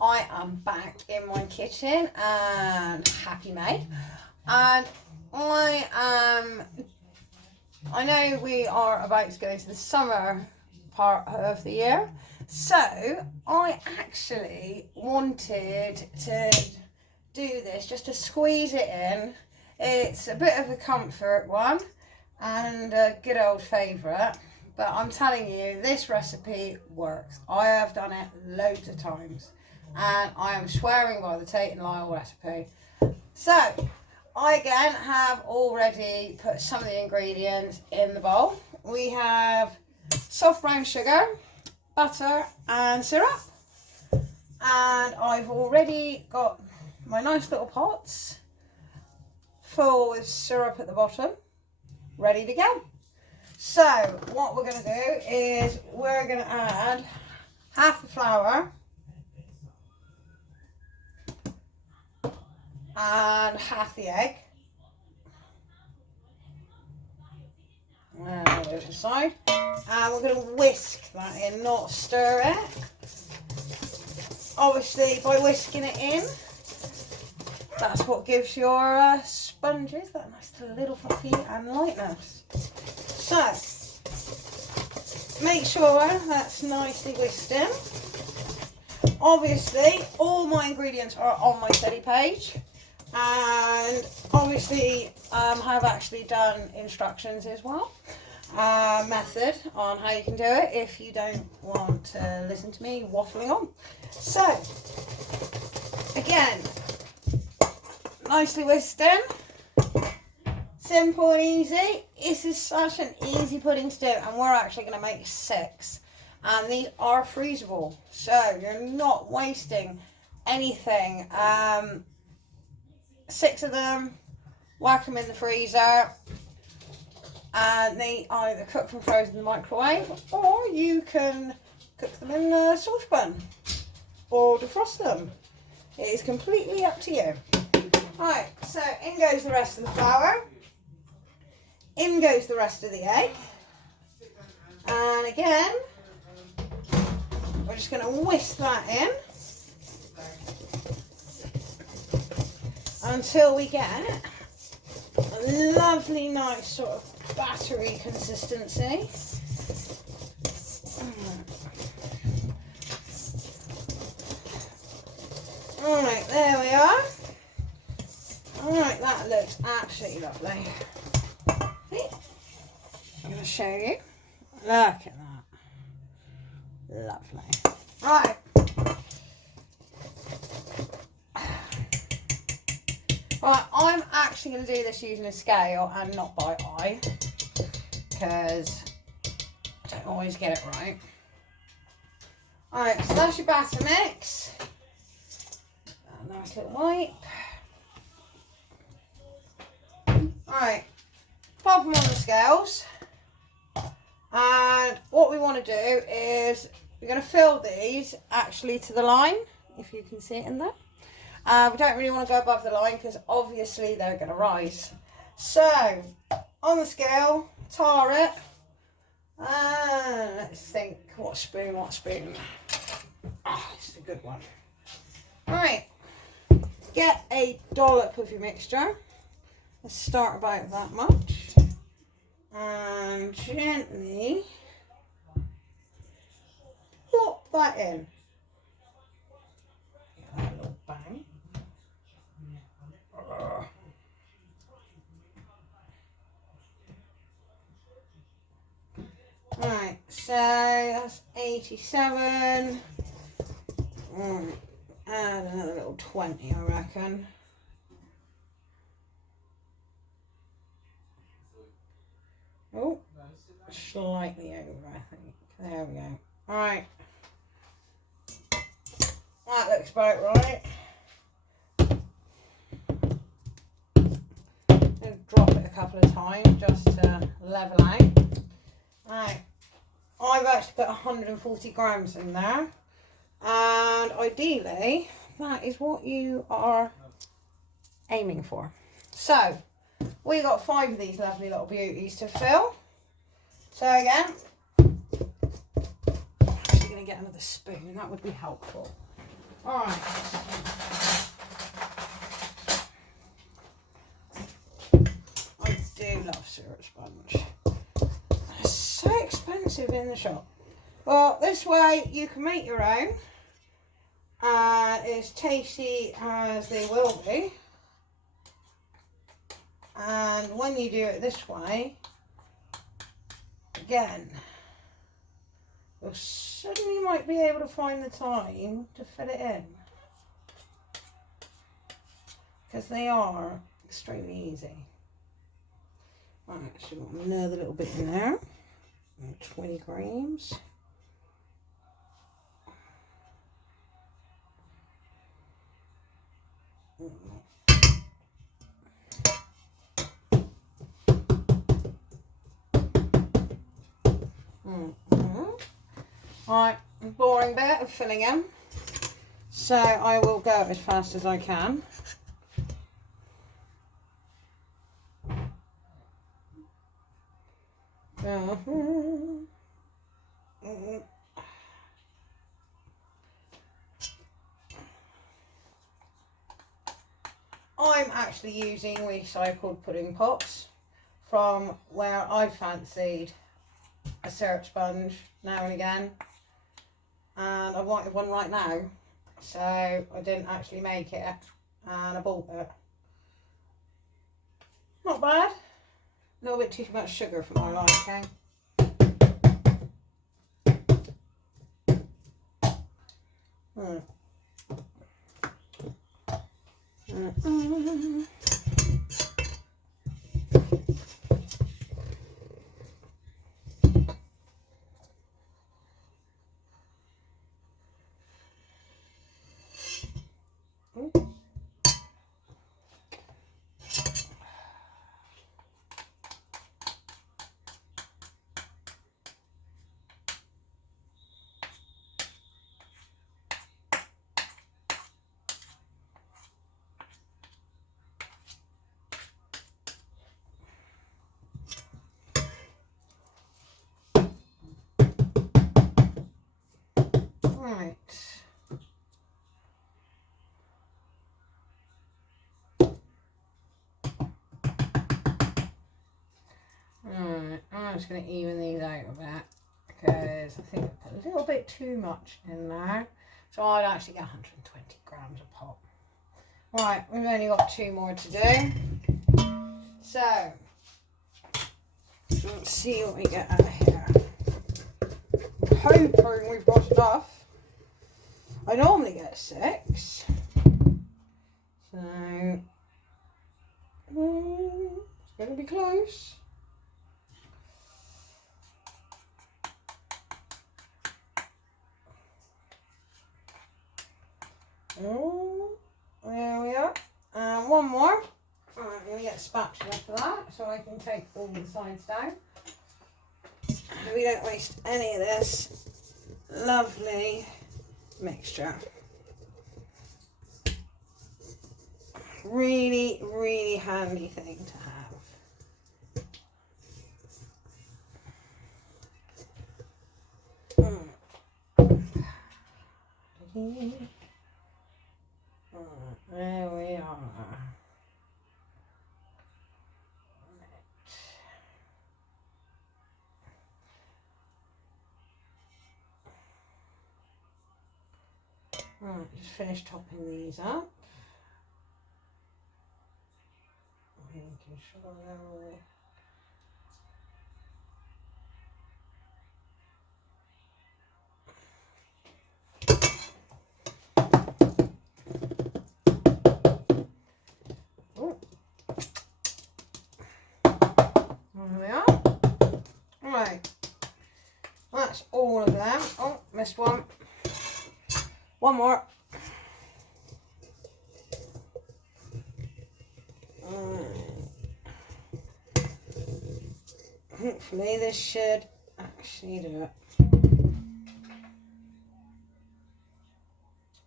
I am back in my kitchen and happy May. And I know we are about to go into the summer part of the year. So I actually wanted to do this just to squeeze it in. It's a bit of a comfort one and a good old favourite. But I'm telling you, this recipe works. I have done it loads of times. And I am swearing by the Tate and Lyle recipe. So, I again have already put some of the ingredients in the bowl. We have soft brown sugar, butter and syrup. And I've already got my nice little pots full with syrup at the bottom, ready to go. So, what we're going to do is we're going to add half the flour and half the egg. And over the side. And we're going to whisk that in, not stir it. Obviously, by whisking it in, that's what gives your sponges that nice little fluffy and lightness. So, make sure that's nicely whisked in. Obviously, all my ingredients are on my study page. And obviously, I've actually done instructions as well. Method on how you can do it if you don't want to listen to me waffling on. So, again, nicely whisked in. Simple and easy. This is such an easy pudding to do, and we're actually going to make 6. And these are freezable, so you're not wasting anything. 6 of them, whack them in the freezer, and they either cook from frozen in the microwave, or you can cook them in a saucepan or defrost them. It is completely up to you. Right, so in goes the rest of the flour, in goes the rest of the egg, and again we're just going to whisk that in until we get a lovely, nice sort of battery consistency. Alright, there we are. Alright, that looks absolutely lovely. See? I'm going to show you. Look at that. Lovely. Right. Right, I'm actually going to do this using a scale and not by eye, because I don't always get it right. Alright, so that's your batter mix. A nice little wipe. Alright, pop them on the scales. And what we want to do is we're going to fill these actually to the line, if you can see it in there. We don't really want to go above the line because obviously they're going to rise. So, on the scale, tar it. And let's think, what spoon? Ah, this is a good one. Alright, get a dollop of your mixture. Let's start about that much. And gently plop that in. Get that little bang. Right, so that's 87. Add another little 20, I reckon. Oh, slightly over, I think. There we go. Alright. That looks about right. I'll drop it a couple of times just to level out. Right. I've actually put 140 grams in there. And ideally, that is what you are aiming for. So, we got 5 of these lovely little beauties to fill. So again, I'm actually going to get another spoon. That would be helpful. Alright. I do love syrup sponge. It's so expensive in the shop. Well, this way you can make your own. As tasty as they will be. And when you do it this way, again, you suddenly might be able to find the time to fit it in. Because they are extremely easy. Right, so we've got another little bit in there. 20 grams. Right, boring bit of filling in. So I will go as fast as I can. I'm actually using recycled pudding pots from where I fancied a syrup sponge now and again, and I wanted one right now, so I didn't actually make it and I bought it. Not bad. A little bit too much sugar for my liking. Right. Alright, I'm just going to even these out a bit because I think I put a little bit too much in there. So I'd actually get 120 grams of pop. Right, we've only got 2 more to do. So, let's see what we get out of here. I'm hoping we've got enough. I normally get 6. So, it's going to be close. Oh, there we are. And one more. Alright, I'm going to get a spatula for that so I can take all the sides down. So we don't waste any of this lovely mixture. Really, really handy thing to have. There we are. Right, just finish topping these up. Making sure they're all there we are. Right, that's all of them. Oh, missed one. One more. Hopefully this should actually do it.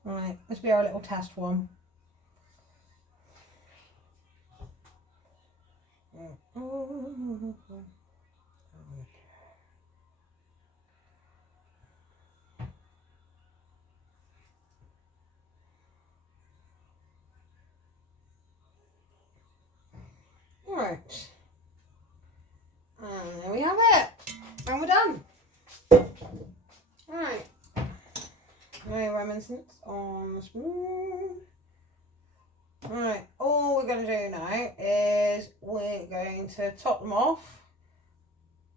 Right, this will be our little test one. Right. And there we have it. And we're done. Right. No reminiscence on the spoon. Right. All we're going to do now is we're going to top them off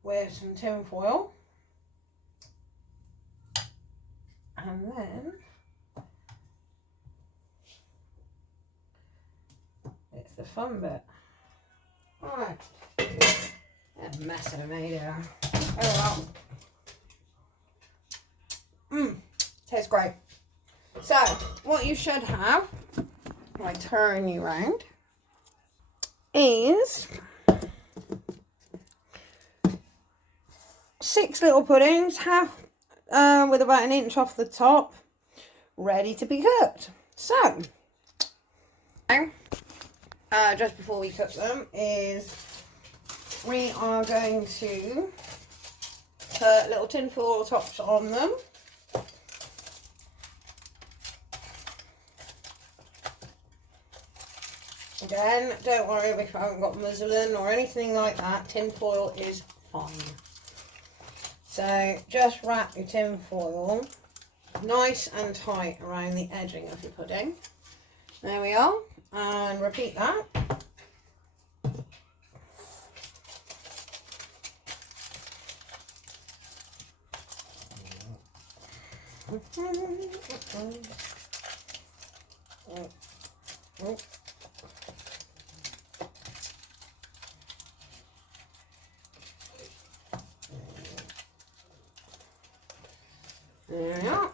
with some tin foil. And then it's the fun bit. Alright. That mess I made here. Oh well. Tastes great. So, what you should have, if I turn you round, is 6 little puddings, half with about an inch off the top, ready to be cooked. So, just before we cook them we are going to put little tin foil tops on them. Again, don't worry if I haven't got muslin or anything like that, tin foil is fine. So just wrap your tin foil nice and tight around the edging of your pudding. There we are, and repeat that. There we are.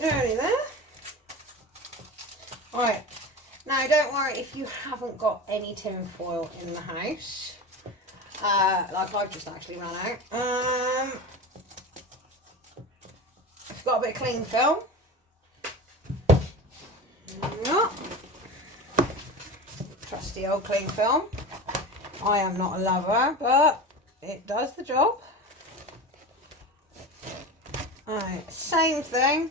Nearly there. Right, now don't worry if you haven't got any tin foil in the house, like I've just actually run out. I've got a bit of cling film. Trusty old cling film. I am not a lover, but it does the job. Alright, same thing.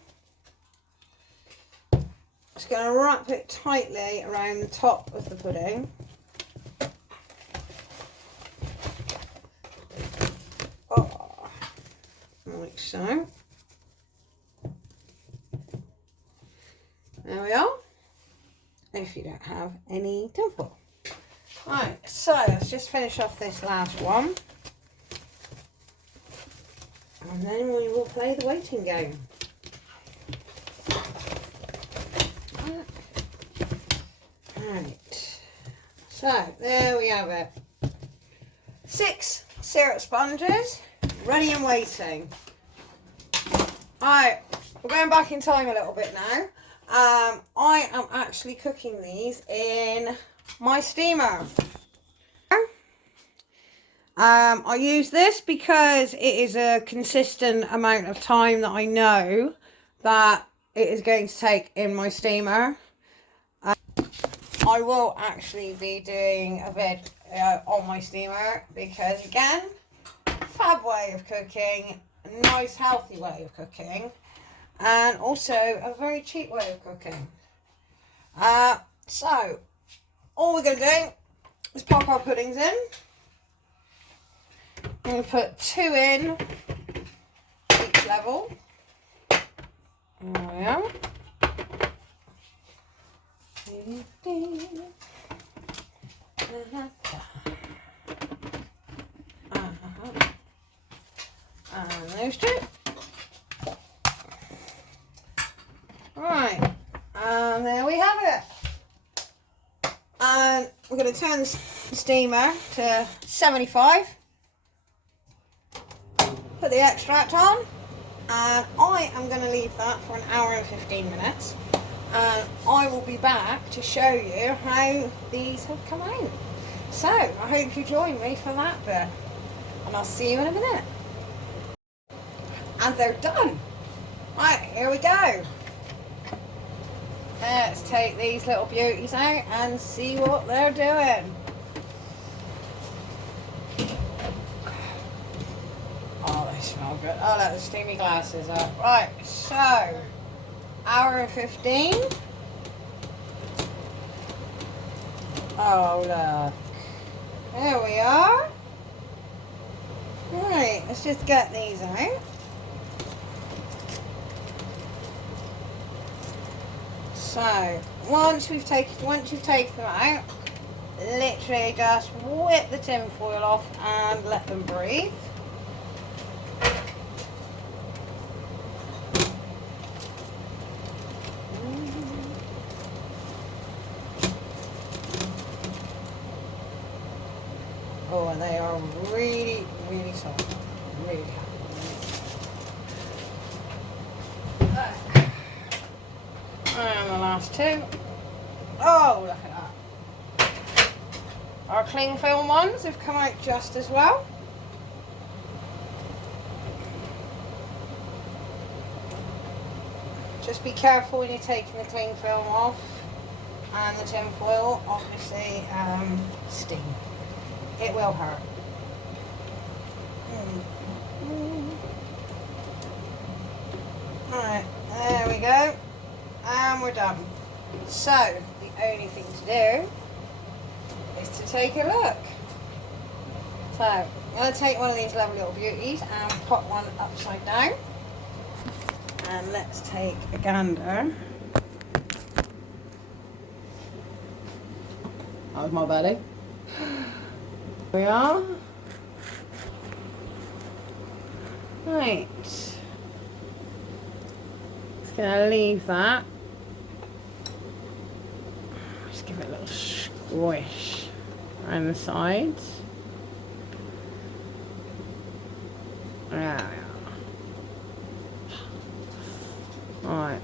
Just going to wrap it tightly around the top of the pudding. Oh, like so. There we are. If you don't have any tin foil. Right, so let's just finish off this last one. And then we will play the waiting game. Right, so there we have it. 6 syrup sponges, ready and waiting. Alright, we're going back in time a little bit now. I am actually cooking these in my steamer. I use this because it is a consistent amount of time that I know that it is going to take in my steamer. I will actually be doing a vid on my steamer because, again, fab way of cooking, a nice healthy way of cooking, and also a very cheap way of cooking. So all we're going to do is pop our puddings in. I'm going to put 2 in each level. There we are. And those 2. Right, and there we have it. And we're going to turn the steamer to 75. Put the extract on, and I am going to leave that for an hour and 15 minutes. And I will be back to show you how these have come out. So, I hope you join me for that bit. And I'll see you in a minute. And they're done. Right, here we go. Let's take these little beauties out and see what they're doing. Oh, they smell good. Oh, look, the steamy glasses up. Right, so, hour and 15. Oh, look. There we are. Right, let's just get these out. So, once you've taken them out, literally just whip the tin foil off and let them breathe. Oh, and they are really, really soft. Really happy. And the last two. Oh, look at that. Our cling film ones have come out just as well. Just be careful when you're taking the cling film off, and the tin foil, obviously, sting. It will hurt. Alright, there we go. And we're done. So, the only thing to do is to take a look. So, I'm going to take one of these lovely little beauties and put one upside down. And let's take a gander. That was my belly. Here we are. Right. Just gonna leave that. Just give it a little squish around the sides. There we are. Alright.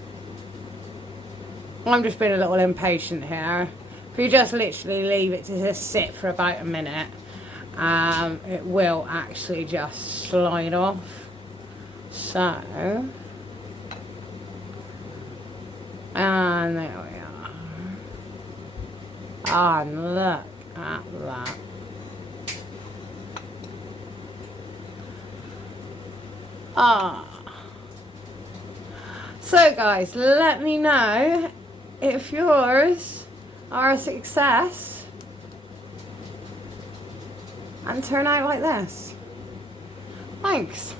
I'm just being a little impatient here. If you just literally leave it to just sit for about a minute, it will actually just slide off. So, and there we are. And look at that. So guys, let me know if yours are a success and turn out like this. Thanks.